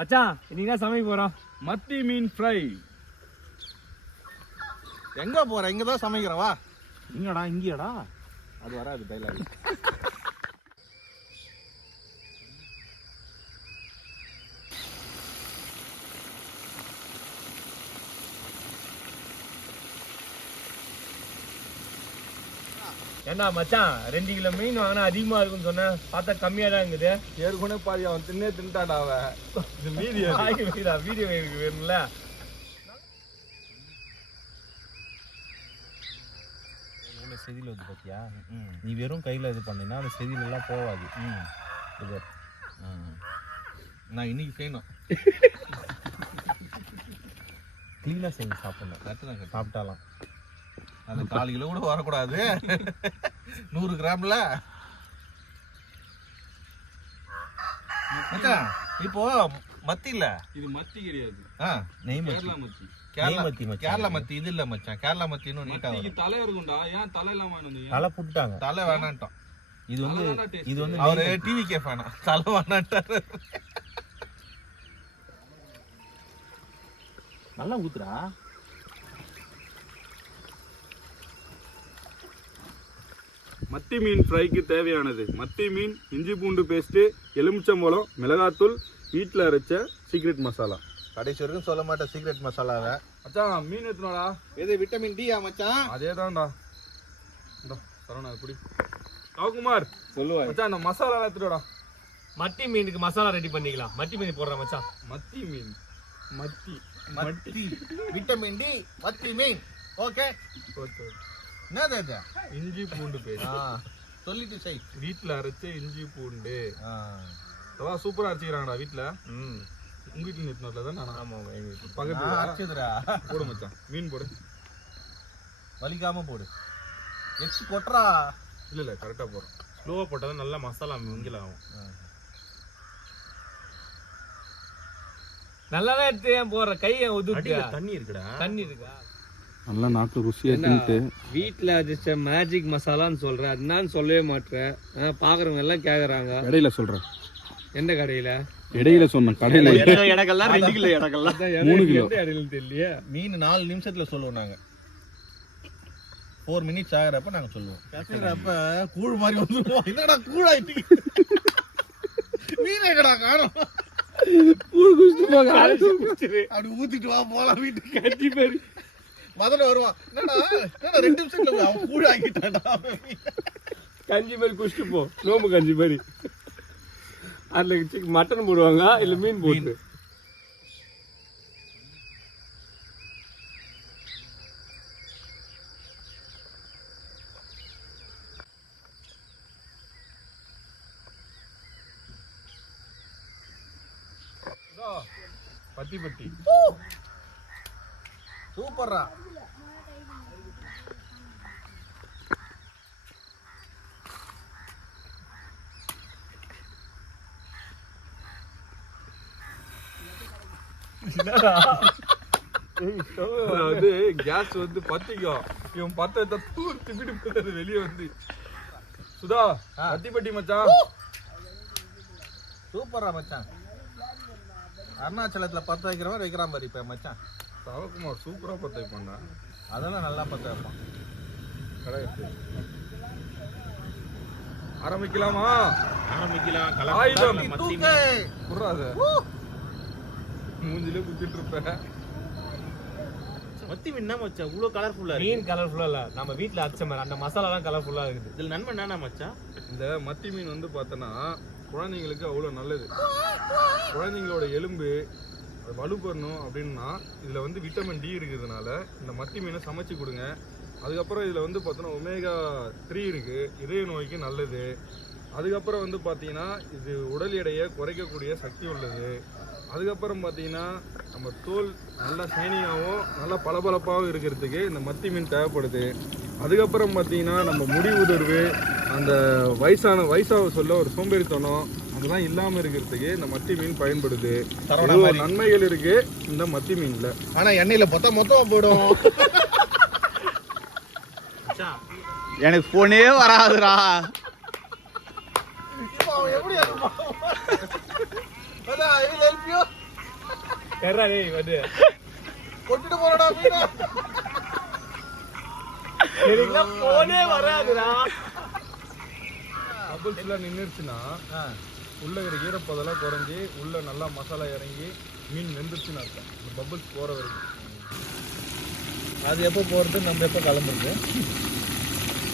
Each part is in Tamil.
மச்சான் இன்னைக்கு தான் சமைக்க போறோம். மத்தி மீன் ஃப்ரை. எங்க போற? இங்க தான் சமைக்கிறவா. இங்கடா இங்கேடா. அது வராது டைலாக். என்ன மச்சான் 2 கிலோ மீன் வாங்கினா அதிகமா இருக்குன்னு சொன்னேன், பார்த்தா கம்மியா தான் இருக்குது. ஏற்கனவே பாதி அவன் தின்னுட்டாடா அவன். இது மீடியா வீடியோ வேணும்ல. செதில் வந்து பார்த்தியா, நீ வெறும் கையில் இது பண்ணினா அந்த செதில் எல்லாம் போகாது. இது நான் இன்னைக்கு செய்யணும். க்ளீனாக செய்யணும், சாப்பிடணும். கரெக்டாக சாப்பிட்டாலாம் அந்த 4 கிலோ கூட வரக்கூடாது. 100 கிராம்ல இப்போ மத்தி இல்ல, இது மத்தி கிடையாது. நெய் கேரளா மத்தி. கேரளா மத்தி இது இல்ல மச்சான். கேரளா மத்தி இன்னும் நீட்டா வரும். தலை இருக்கும்டா. ஏன் தலை எல்லாம் வாங்குனீங்க? தலை புட்டாங்க. தலை வேணாம்ட்டோம். இது வந்து அவரு டிவிகே ஃபேனா. தலை வேணாம்ட்டாரு. நல்லா ஊத்துறா. மத்தி மீன் ஃப்ரைக்கு தேவையானது மத்தி மீன், இஞ்சி பூண்டு பேஸ்ட்டு, எலுமிச்சம்பழம், மிளகாத்தூள், வீட்டில் அரைச்ச சீக்ரெட் மசாலா. கடைசி வரைக்கும் சொல்ல மாட்டேன் சீக்ரெட் மசாலாவை. மச்சான் மீன் எடுத்துனோடா. எது விட்டமின் டியா மச்சான்? அதே தான்டா. சரவணா எப்படி ராவ்குமார் சொல்லுவா மச்சான், அந்த மசாலா எடுத்துடா. மத்தி மீனுக்கு மசாலா ரெடி பண்ணிக்கலாம். மத்தி மீன் போடுறேன் மச்சான். மத்தி மீன் மத்தி மத்தி விட்டமின் டி மத்தி மீன். Okay okay. என்னது இது? இஞ்சி பூண்டு பேஸ்ட். சொல்லிட்டு செய். வீட்டில் அரைச்ச இஞ்சி பூண்டு. அதெல்லாம் சூப்பராக அரைச்சிக்கிறாங்கடா வீட்டில். உங்க வீட்டில் நிறுத்தினதுல தான் நான். ஆமாம் பக்கத்தில் அரைச்சதுரா. போடு மச்சான், மீன் போடு. வலிக்காம போடு. எக்ஸ் கொட்டுறா. இல்லை கரெக்டாக போடுறோம். ஸ்லோவாக போட்டால் தான் நல்லா மசாலா மிங்கில் ஆகும். நல்லா தான் எடுத்து ஏன் போடுற? கையை உதுட்டு. தண்ணி இருக்குடா. தண்ணி இருக்கா? நல்லா நாக்கு ருசியா தின்னுட்டு வீட்டில் அடிச்ச மேஜிக் மசாலான்னு சொல்கிறேன். அதுதான் சொல்லவே மாட்டேன். பார்க்குறவங்க எல்லாம் கேட்குறாங்க. இடையில சொல்கிறேன். எந்த கடையில்? இடையில சொன்ன கடையில் இடங்கள்லாம் 2 கிலோ இடங்கள்லாம் 3 கிலோ இடையில தெரியலையே. மீன் 4 நிமிஷத்துல சொல்லுவோம் நாங்க. 4 மினிட்ஸ் ஆகிறப்ப நாங்க சொல்லுவோம். கேட்கறப்ப கூழ் மாதிரி வந்துருவோம். என்னடா கூழாயிட்டு மீன் எங்கடா காணோம்? கூழ் குடிச்சிட்டு போங்க. அப்படி ஊத்திட்டு வா போலாம் வீட்டுக்கு. கஞ்சி பேரு முதல்ல வருவான். என்னடா 2 நிமிஷத்துல அவன் கூழ் ஆக்கிட்டான்டா. கஞ்சி மாதிரி குடிச்சிட்டு போ. நோம்பு கஞ்சி மாதிரி. அதில் மட்டன் போடுவாங்க, இல்லை மீன் போட்டு. பத்தி பத்தி சூப்பர்ரா. வந்து கேஸ் வந்து பத்திக்கும். இவன் பத்த தூர்த்து விட்டு வெளியே வந்து சுதா பத்தி பட்டி மச்சான். சூப்பரா மச்சான். அருணாச்சலத்துல பத்த வைக்கிறவன் வைக்கிறான் பாரு இப்ப மச்சான். சவகுமார் சூப்பரா பத்த வைப்பான்டா. அதெல்லாம் நல்லா பத்த வைப்பான். ஆரம்பிக்கலாமா? ஆரம்பிக்கலாம். புறாத மூஞ்சிலே குத்திட்டு இருப்ப. மத்தி மீன் மச்சான் இவ்வளோ கலர்ஃபுல்லா இருக்கு. மீன் கலர்ஃபுல்லா இல்ல, நம்ம வீட்டில் அரைச்ச மாதிரி அந்த மசாலா தான் கலர்ஃபுல்லா இருக்குது. இதில் நன்மை என்னன்னா மச்சான், இந்த மத்தி மீன் வந்து பார்த்தோன்னா குழந்தைங்களுக்கு அவ்வளோ நல்லது. குழந்தைங்களோட எலும்பு அது வலுப்படணும் அப்படின்னா இதில் வந்து விட்டமின் டி இருக்கிறதுனால இந்த மத்தி மீனை சமைச்சு கொடுங்க. அதுக்கப்புறம் இதில் வந்து பார்த்தோன்னா ஒமேகா 3 இருக்குது, இதய நோய்க்கு நல்லது. அதுக்கப்புறம் வந்து பார்த்தீங்கன்னா இது உடல் எடையை குறைக்கக்கூடிய சக்தி உள்ளது. அதுக்கப்புறம் பார்த்தீங்கன்னா நம்ம தோல் நல்லா ஷைனிங்காகவும் நல்லா பளபளப்பாகவும் இருக்கிறதுக்கு இந்த மத்தி மீன் தேவைப்படுது. அதுக்கப்புறம் பார்த்தீங்கன்னா நம்ம முடி உதிர்வு, அந்த வயசாக சொல்ல ஒரு சோம்பேறித்தனம் அதெல்லாம் இல்லாமல் இருக்கிறதுக்கு இந்த மத்தி மீன் பயன்படுது. நன்மைகள் இருக்கு இந்த மத்தி மீன்ல. ஆனால் எண்ணெயில் மொத்தம் போயிடும். எனக்கு போனே வராதுடா. எப்படி ஏறா டேய் வந்து கொட்டிட்டு போறடா மீனா. எனக்குலாம் போனே வராதுடா. பபிள்ஸ்லாம் நின்றுச்சுன்னா உள்ள இருக்கிற ஈரப்பதெல்லாம் குறைஞ்சி உள்ள நல்லா மசாலா இறங்கி மீன் வெந்துருச்சுன்னு அர்த்தம். இந்த பபிள்ஸ் போற வரைக்கும். அது எப்போ போறது, நம்ம எப்போ கிளம்புறது?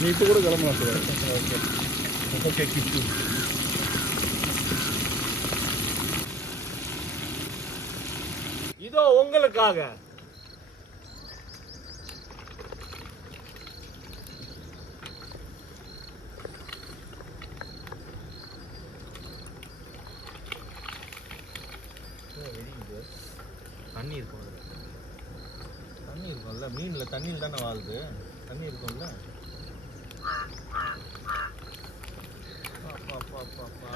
நீ இப்போ கூட கிளம்பலாம் சார். Okay okay kit. இதோ உங்களுக்காக தண்ணி இருக்கும், தண்ணி இருக்கும்ல மீன்ல, தண்ணியில் தானே வாழுது, தண்ணி இருக்கும்ல. அப்பா அப்பா அப்பா அப்பா.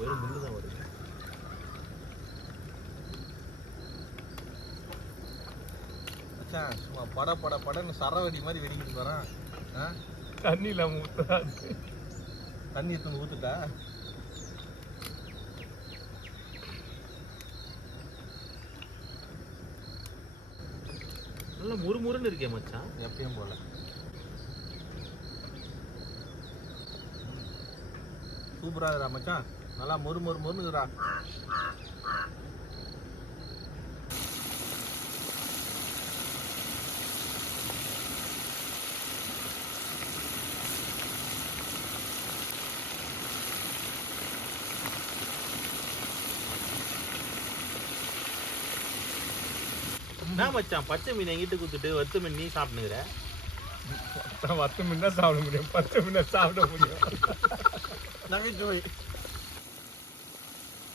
வெறும் முள்ளு தான் வருது. சும்மா பட பட படன்னு சரவெடி மாதிரி வெடிக்கிட்டு வரான். தண்ணியில ஊத்தாது. தண்ணி எடுத்து ஊத்துட்டா. நல்லா முறுமுறுன்னு இருக்கே மச்சான். எப்பயும் போல சூப்பரா இருக்கா மச்சான். நல்லா மொறு மொறு மொறுன்னு இருக்குடா. என்ன மச்சான் பச்சை மீன் எங்கிட்ட குத்துட்டு வறுத்த மீன் நீ சாப்பிடுங்கிற? வத்த மீன் தான் சாப்பிட முடியும், பச்சை மீன் சாப்பிட முடியும். நகைச்சுவை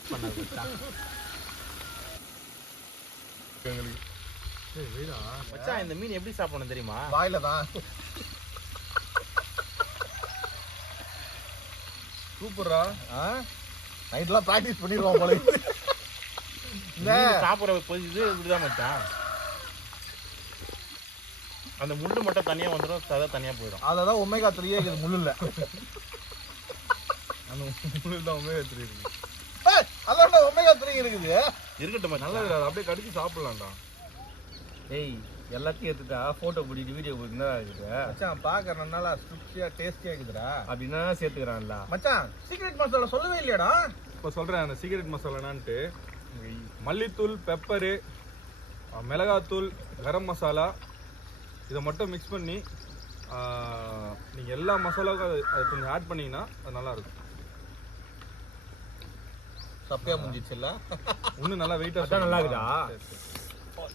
பண்ணாது மச்சான். மச்சான் இந்த மீன் எப்படி சாப்பிடணும் தெரியுமா? வாயில தான். சூப்பரா. நைட்லாம் ப்ராக்டிஸ் பண்ணிடுவோம் போல. மீன் சாப்பிட்ற இது இப்படிதான் மச்சான். அந்த முள்ளு மட்டும் தனியா வந்துடும், சதை தனியா போயிடும். அததான் ஒமேகா 3 இருக்குது முள்ளுல. அந்த முள்ளு தான் ஒமேகா 3 இருக்கு. அதான் ஒமேகா 3 இருக்குது. இருக்கட்டும் மச்சான். நல்லது, அதை அப்படியே கடிச்சு சாப்பிடலாம்டா. ஏய் எல்லாத்தையும் எடுத்துட்டா போட்டோ பிடிக்கிட்டு வீடியோ பிடிக்கணும் இருக்குது. மச்சான் பாக்குறதுனால ஸ்ட்ரிக்டியா டேஸ்டியா இருக்குதுடா. அப்படின்னா சேர்த்துக்கிறான்ல. மச்சான் சீக்ரெட் மசாலா சொல்லவே இல்லையாடா? இப்போ சொல்றேன் அந்த சீக்ரெட் மசாலானான்ட்டு. மல்லித்தூள், பெப்பரு, மிளகாத்தூள், கரம் மசாலா இதை மட்டும் மிக்ஸ் பண்ணி நீங்கள் எல்லா மசாலாவுக்கும் அது கொஞ்சம் ஆட் பண்ணிங்கன்னா அது நல்லாயிருக்கும். சப்பையா முடிஞ்சிச்சுல்ல. இன்னும் நல்லா வெயிட்டாக அதான் நல்லா இருக்குதா?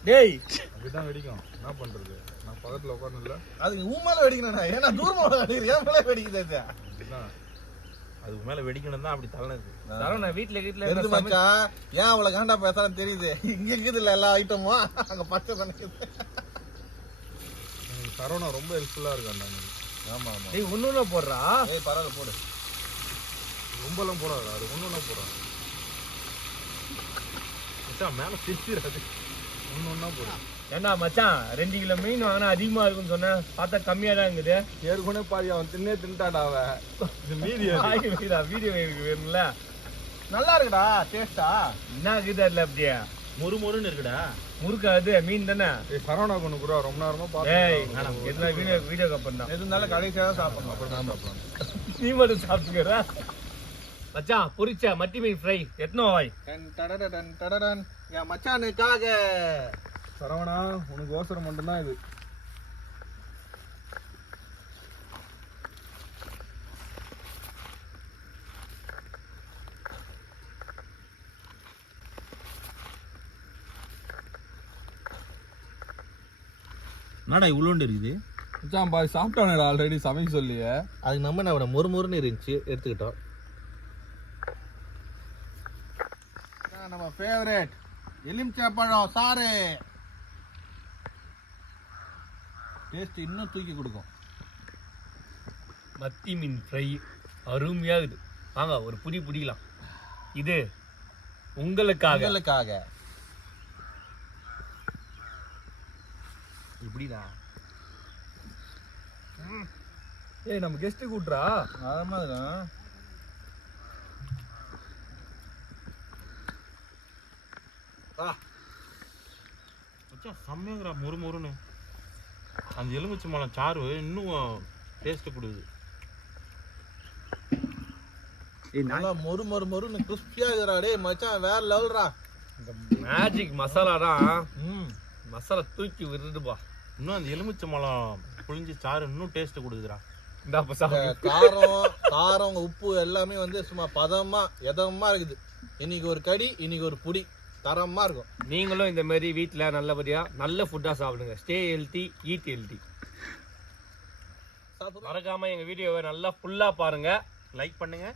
டேய் அப்படிதான் வெடிக்கும். என்ன பண்ணுறது, நான் பக்கத்தில் உட்காந்துல அதுக்கு ஊமால வெடிக்கணும்டா. ஏன்னா தூரமா வெடிக்குது, ஏன் மேலே வெடிக்குது? அதுக்கு மேல வெடிக்கணும் தான் அப்படி தலைநது. சரவணா வீட்டுல தெரிஞ்சு மச்சான், ஏன் அவ்வளவு காண்டா பேசுறான்னு தெரியுது. இங்க இருக்குது இல்ல எல்லா ஐட்டமும், அங்க பச்சை பண்ணிக்குது. சரவணா ரொம்ப ஹெல்ப்ஃபுல்லாக இருக்காண்டா. ஆமா ஆமா. டேய் ஒண்ணுல போடுறா. ஏய் பரவாயில்ல போடு. ரொம்பலாம் போடாது, அது ஒன்று போடாது. மச்சான் மேல சிரிச்சிடாது, ஒன்று போடும். ஏண்டா மச்சான் 2 கிலோ மீன் வாங்கினா அதிகமா இருக்குன்னு சொன்னேன், பார்த்தா கம்மியா தான் இருக்குது. ஏற்கனவே பாதி அவன் தின்னுட்டாடா அவன். இது மீதி வீடியோ வேணும்ல. நல்லா இருக்குடா டேஸ்டா. என்ன இருக்குது அதுல அப்படியே முறுமுறுன்னு இருக்குடா. முறுக்காது மீன் தானே. சரவணா கொண்டு கூட ரொம்ப நேரமா ஏய் பார்த்து என்ன வீடியோ கப்பன் தான். எது இருந்தாலும் கடைசியாக தான் சாப்பிடணும். அப்புறம் சாப்பிடலாம். நீ மட்டும் சாப்பிட்டுக்கிற. மச்சான் பொரிச்ச மட்டி மீன் ஃப்ரை எத்தனோ வாய். என் மச்சானுக்காக. சரவணா உனக்கு ஓசரம் மட்டும்தான் இது. நாடா இவ்வளோண்டு இருக்குது. மச்சான் பாய் சாப்பிட்டானேடா ஆல்ரெடி சமைக்க சொல்லியே. அதுக்கு நம்ம என்ன மொறுமொறுன்னு இருந்துச்சு எடுத்துக்கிட்டோம். நம்ம ஃபேவரட் எலுமிச்சப்பழம் சாறு. டேஸ்ட் இன்னும் தூக்கி கொடுக்கும். மத்தி மீன் ஃப்ரை அருமையா இருக்குது. வாங்க ஒரு புடி பிடிக்கலாம். இது உங்களுக்காக. இப்படிடா ஏய் நம்ம கெஸ்ட் கூட்றா. ஆமா மச்சான் செம்மையாங்கடா முறுமுறுன்னு. அந்த எலுமிச்சை பழம் சாறு இன்னும் டேஸ்ட் கொடுக்குது. நல்லா மொறு மொறு மொறுன்னு கிறிஸ்பியா இருக்குடா டேய் மச்சான், வேற லெவல்ரா. இந்த மேஜிக் மசாலா தான் ம் மசாலா தூக்கி விடுதுப்பா. இன்னும் அந்த எலுமிச்சை பழம் புளிஞ்சு சாறு இன்னும் டேஸ்ட் கொடுக்குதுடா. இந்த காரம் உப்பு எல்லாமே வந்து சும்மா பதமா எதமா இருக்குது. இன்னைக்கு ஒரு கடி, இன்னைக்கு ஒரு புடி, தரமா இருக்கும். நீங்களும் இந்த மாதிரி வீட்டில் நல்லபடியா நல்ல ஃபுட்டா சாப்பிடுங்க. Stay healthy, eat healthy. மறக்காம எங்க வீடியோவை நல்லா ஃபுல்லா பாருங்க. லைக் பண்ணுங்க,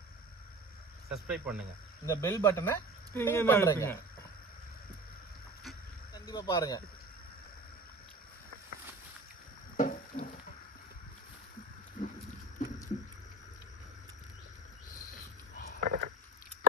சப்ஸ்கிரைப் பண்ணுங்க, இந்த பெல் பட்டனை நீங்க என்ன கண்டிப்பா பாருங்க.